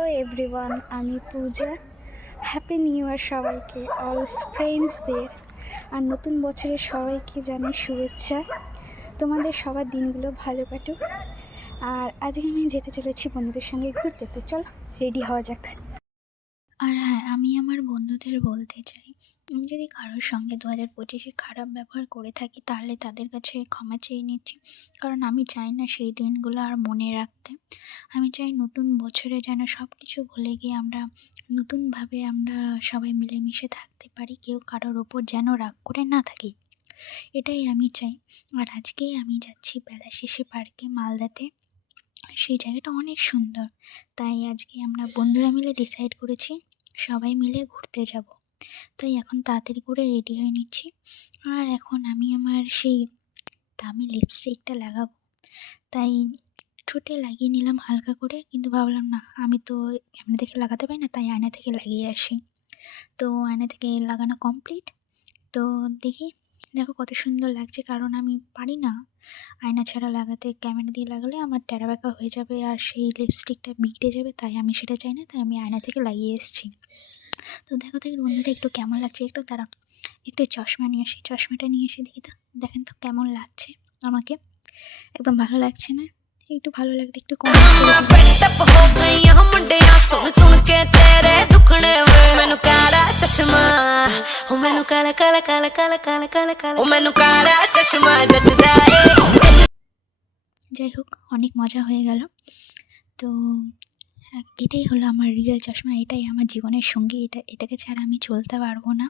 Hello everyone, আমি পূজা। Happy new year সবাইকে, all ফ্রেন্ডসদের আর নতুন বছরের সবাইকে জানাই শুভেচ্ছা। তোমাদের সবার দিনগুলো ভালো কাটুক। আর আজকে আমি যেতে চলেছি বন্ধুদের সঙ্গে ঘুরতে, তো চলো রেডি হওয়া যাক। আর হ্যাঁ, আমি আমার বন্ধুদের বলতে চাই, আমি যদি কারোর সঙ্গে 2025-এ খারাপ ব্যবহার করে থাকি তাহলে তাদের কাছে ক্ষমা চেয়ে নিচ্ছি। কারণ আমি চাই না সেই দিনগুলো আর মনে রাখতে। আমি চাই নতুন বছরে যেন সব কিছু ভুলে গিয়ে আমরা নতুনভাবে সবাই মিলেমিশে থাকতে পারি, কেউ কারোর ওপর যেন রাগ করে না থাকি, এটাই আমি চাই। আর আজকেই আমি যাচ্ছি বেলা শেষে পার্কে মালদাতে। সেই জায়গাটা অনেক সুন্দর, তাই আজকে আমরা বন্ধুরা মিলে ডিসাইড করেছি সবাই মিলে ঘুরতে যাব। তাই এখন তাড়াতাড়ি করে রেডি হয়ে নিচ্ছি। আর এখন আমি আমার সেই দামি লিপস্টিকটা লাগাবো, তাই ঠোঁটে লাগিয়ে নিলাম হালকা করে, কিন্তু ভাবলাম না, আমি তো ক্যামেরা দেখে লাগাতে পারি না, তাই আয়না থেকে লাগিয়ে আসি। তো আয়না থেকে লাগানো কমপ্লিট। তো দেখি, দেখো কত সুন্দর লাগছে, কারণ আমি পারি না আয়না ছাড়া লাগাতে। ক্যামেরা দিয়ে লাগালে আমার ট্যারা ব্যাকা হয়ে যাবে আর সেই লিপস্টিকটা বিগড়ে যাবে, তাই আমি সেটা চাই না, তাই আমি আয়না থেকে লাগিয়ে এসেছি। তো দেখো দেখি বন্ধুরা একটু কেমন লাগছে, একটু দাঁড়া, একটু চশমা নিয়ে আসি, চশমাটা নিয়ে এসে দেখি তো, দেখেন তো কেমন লাগছে আমাকে। একদম ভালো লাগছে না? একটু ভালো লাগলে একটু কমেন্ট করে যাই হোক, অনেক মজা হয়ে গেল। তো এটাই হলো আমার রিয়েল চশমা, এটাই আমার জীবনের সঙ্গী, এটাকে ছাড়া আমি চলতে পারবো না,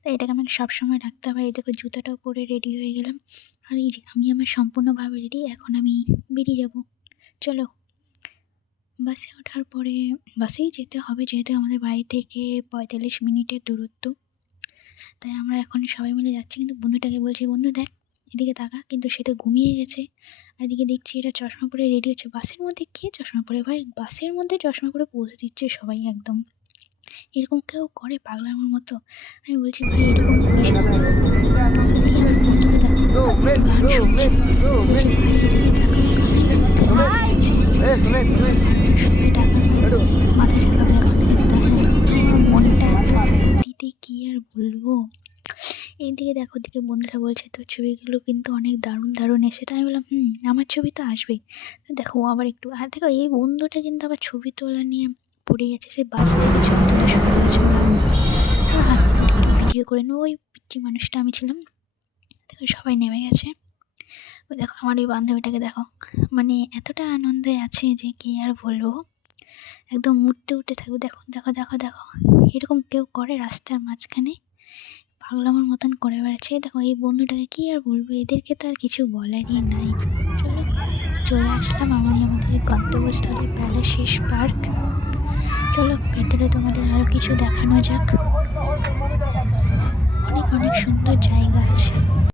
তাই এটাকে আমাকে সবসময় রাখতে হবে। এই দেখো জুতাটাও পরে রেডি হয়ে গেলাম, আর এই যে আমি আমার সম্পূর্ণভাবে রেডি। এখন আমি বেরিয়ে যাব। চলো, বাসে ওঠার পরে, বাসেই যেতে হবে যেহেতু আমাদের বাড়ি থেকে 45 মিনিটের দূরত্ব, তাই আমরা এখন সবাই মিলে যাচ্ছি। কিন্তু বন্ধুটাকে বলছি, বন্ধু দেখ এদিকে তাকা, কিন্তু সে তো ঘুমিয়ে গেছে। আর এদিকে দেখছি এটা চশমা পরে রেডি হচ্ছে। বাসের মধ্যে কে চশমা পরে? ভাই, বাসের মধ্যে চশমা পরে পৌঁছে দিচ্ছে সবাই একদম। এরকম কেউ করে পাগলামোর মতো? আমি বলছি, ভাই এরকম করিস না। দেখি আমার বন্ধুকে দেখো গান শুনছে, বলছি ভাই এদিকে দেখো, গানের মধ্যে গান আছে। সবাই টাকা মাথা ঝাঁকাবে এখন। আমার মনটা এত ফুর্তিতে কি আর বলবো। এইদিকে দেখো, দিকে বন্ধুরা বলছে তোর ছবিগুলো কিন্তু অনেক দারুণ দারুণ এসে। তাই আমি বললাম আমার ছবি তো আসবেই। দেখো ও আবার একটু, আর দেখো এই বন্ধুটা কিন্তু আবার ছবি তোলা নিয়ে পড়ে গেছে, সে বাস থেকে ছবি তোলা শুরু করেছে। ভিডিও করে নেবো, ওই পিচ্চি মানুষটা আমি ছিলাম। দেখো সবাই নেমে গেছে। ওই দেখো আমার ওই বান্ধবীটাকে দেখো, মানে এতটা আনন্দে আছে যে কি আর বলবো, একদম উঠতে উঠতে থাকবে। দেখো দেখো দেখো দেখো, এরকম কেউ করে রাস্তার মাঝখানে? পাগলামোর মতন করে বেড়াচ্ছে। দেখো এই বন্ধুটাকে কি আর বলবো, এদেরকে তো আর কিছু বলারই নাই। চলো, চলে আসলাম আমি আমাদের গন্তব্যস্থলে প্যালেস পার্ক। চলো ভেতরে তোমাদের আরও কিছু দেখানো যাক। অনেক অনেক সুন্দর জায়গা আছে।